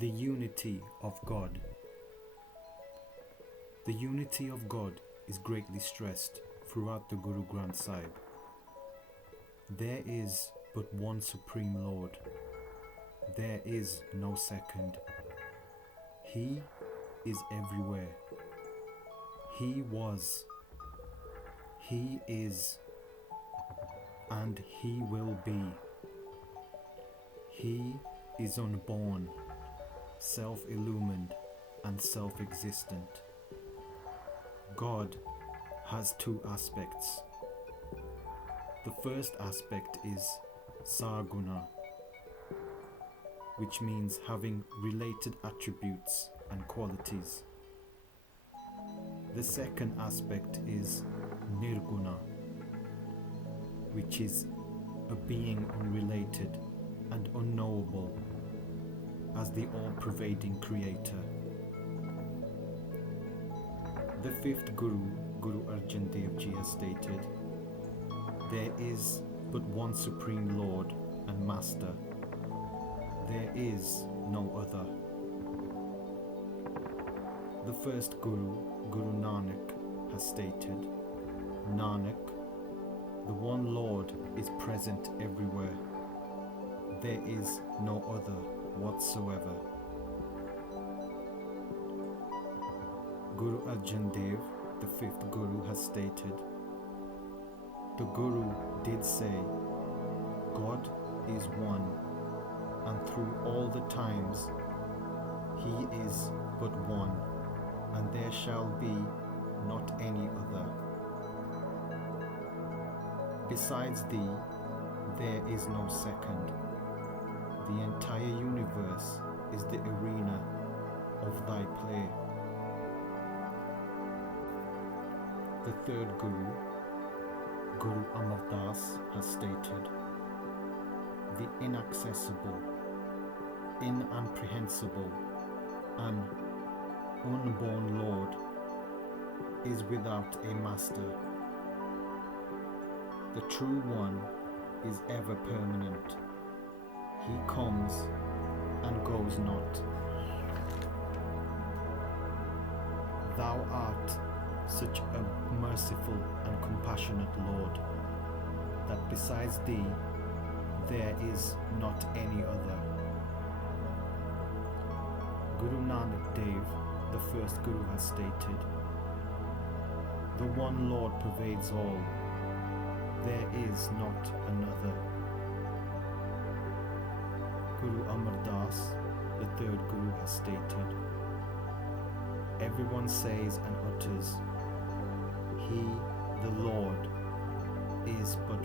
The unity of God. The unity of God is greatly stressed throughout the Guru Granth Sahib. There is but one Supreme Lord. There is no second. He is everywhere. He was, He is, and He will be. He is unborn, self-illumined and self-existent. God has two aspects. The first aspect is Saguna, which means having related attributes and qualities. The second aspect is Nirguna, which is a being unrelated and unknowable as the all-pervading creator. The fifth Guru, Guru Arjan Dev Ji, has stated, "There is but one Supreme Lord and Master. There is no other." The first Guru, Guru Nanak, has stated, "Nanak, the one Lord is present everywhere. There is no other whatsoever." Guru Arjan Dev, the fifth Guru, has stated, "The Guru did say, God is one, and through all the times He is but one, and there shall be not any other. Besides Thee, there is no second. The entire universe is the arena of Thy play." The third Guru, Guru Amar Das, has stated, "The inaccessible, incomprehensible, and unborn Lord is without a master. The true one is ever permanent. He comes and goes not. Thou art such a merciful and compassionate Lord, that besides Thee there is not any other." Guru Nanak Dev, the first Guru, has stated, "The one Lord pervades all. There is not another." Guru Amar Das, the third Guru, has stated, "Everyone says and utters, He, the Lord, is but